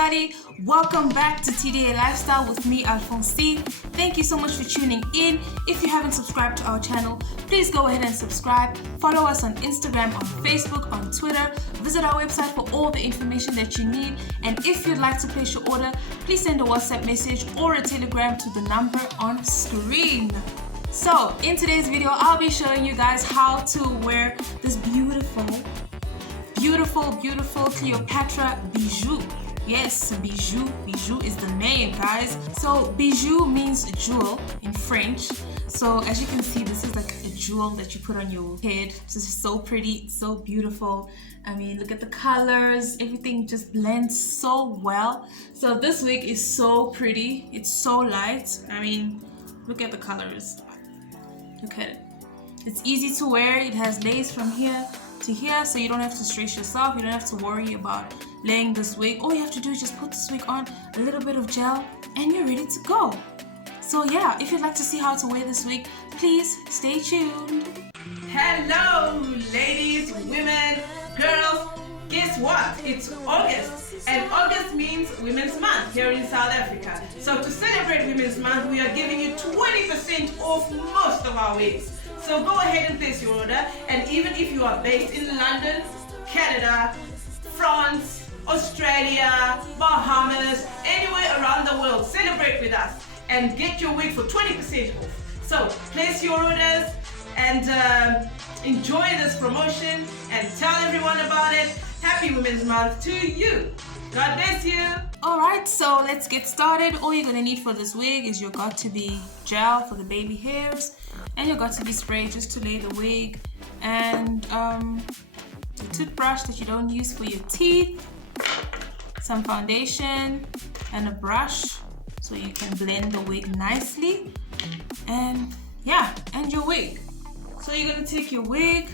everybody, welcome back to TDA Lifestyle with me, Alphonsine. Thank you so much for tuning in. If you haven't subscribed to our channel, please go ahead and subscribe. Follow us on Instagram, on Facebook, on Twitter. Visit our website for all the information that you need. And if you'd like to place your order, please send a WhatsApp message or a Telegram to the number on screen. So in today's video, I'll be showing you guys how to wear this beautiful Cleopatra bijou. Yes, bijou is the name, guys. So bijou means jewel in French. So as you can see, this is like a jewel that you put on your head. This is so pretty, so beautiful. I mean, look at the colors, everything just blends so well. So this wig is so pretty, it's so light. I mean, look at the colors, look at it. It's easy to wear, it has lace from here to here, so you don't have to stress yourself, you don't have to worry about laying this wig. All you have to do is just put this wig on, a little bit of gel, and you're ready to go. So yeah, if you'd like to see how to wear this wig, please stay tuned. Hello ladies, women, girls, guess what? It's August, and August means Women's Month here in South Africa. So to celebrate Women's Month, we are giving you 20% off most of our wigs. So go ahead and place your order, and even if you are based in London, Canada, France, Australia, Bahamas, anywhere around the world, celebrate with us and get your wig for 20% off. So place your orders and enjoy this promotion and tell everyone about it. Happy Women's Month to you. God bless you. Alright, so let's get started. All you're gonna need for this wig is your Got2be gel for the baby hairs and your Got2be spray just to lay the wig, and the toothbrush that you don't use for your teeth, some foundation, and a brush so you can blend the wig nicely, and yeah, and your wig. So you're gonna take your wig.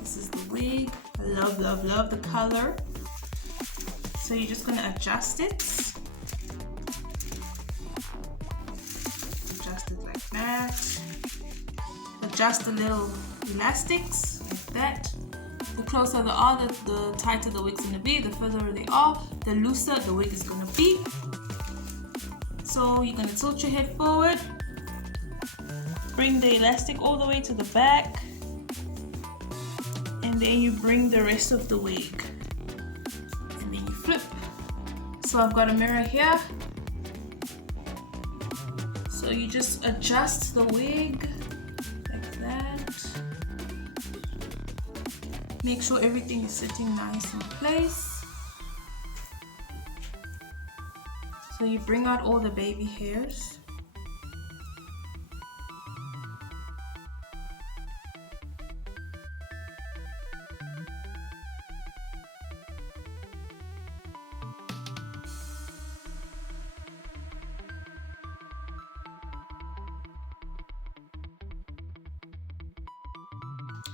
This is the wig. I love the color. So you're just gonna adjust it. Adjust it like that. Adjust the little elastics like that. The closer they are, the tighter the wig's gonna be. The further they are, the looser the wig is gonna be. So you're gonna tilt your head forward. Bring the elastic all the way to the back. And then you bring the rest of the wig. And then you flip. So I've got a mirror here. So you just adjust the wig like that. Make sure everything is sitting nice in place. So you bring out all the baby hairs.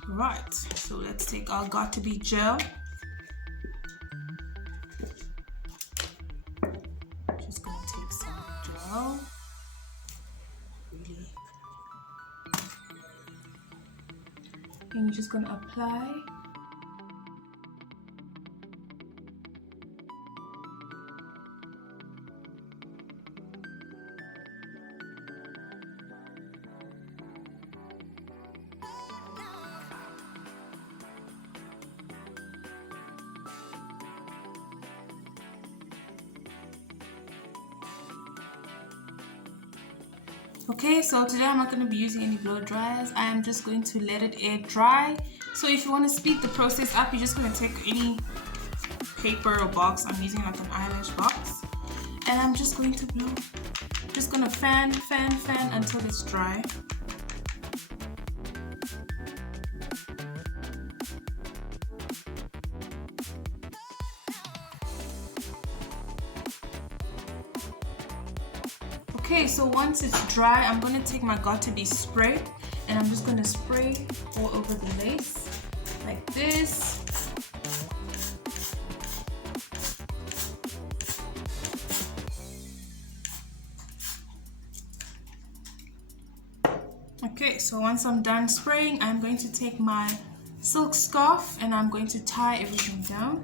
Right, so let's take our Got2be gel. Just gonna take some gel. Really. And you're just gonna apply. Okay, so today I'm not going to be using any blow dryers. I am just going to let it air dry. So if you want to speed the process up, you're just going to take any paper or box. I'm using like an eyelash box. And I'm just going to blow. Just going to fan until it's dry. Okay, so once it's dry, I'm going to take my Got2be spray and I'm just going to spray all over the lace like this. Okay, so once I'm done spraying, I'm going to take my silk scarf and I'm going to tie everything down.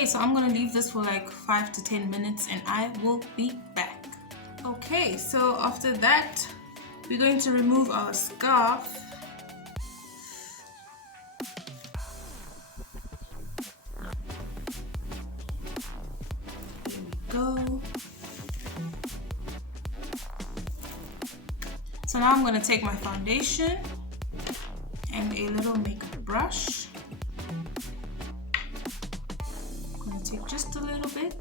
Okay, so I'm gonna leave this for like 5 to 10 minutes and I will be back. Okay, so after that, we're going to remove our scarf. There we go. So now I'm gonna take my foundation and a little makeup brush. I'm gonna take just a little bit.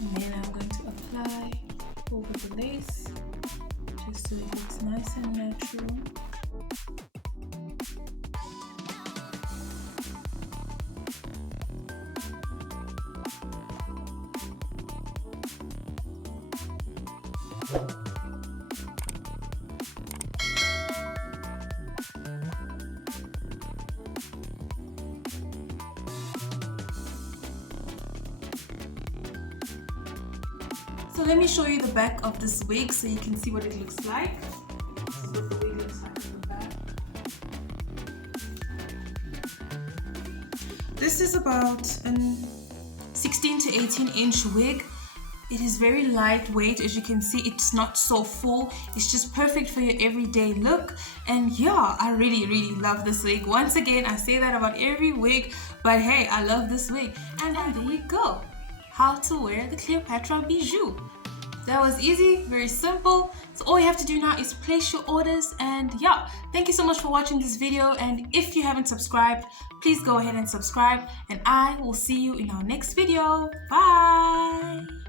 And then I'm going to apply over the lace, just so it looks nice and natural. So let me show you the back of this wig so you can see what it looks like. This is what the wig looks like in the back. This is about a 16 to 18 inch wig. It is very lightweight, as you can see. It's not so full. It's just perfect for your everyday look. And yeah, I really love this wig. Once again, I say that about every wig, but hey, I love this wig. And there you go. How to wear the Cleopatra bijou. That was easy, very simple. So all you have to do now is place your orders. And yeah, thank you so much for watching this video. And if you haven't subscribed, please go ahead and subscribe. And I will see you in our next video. Bye.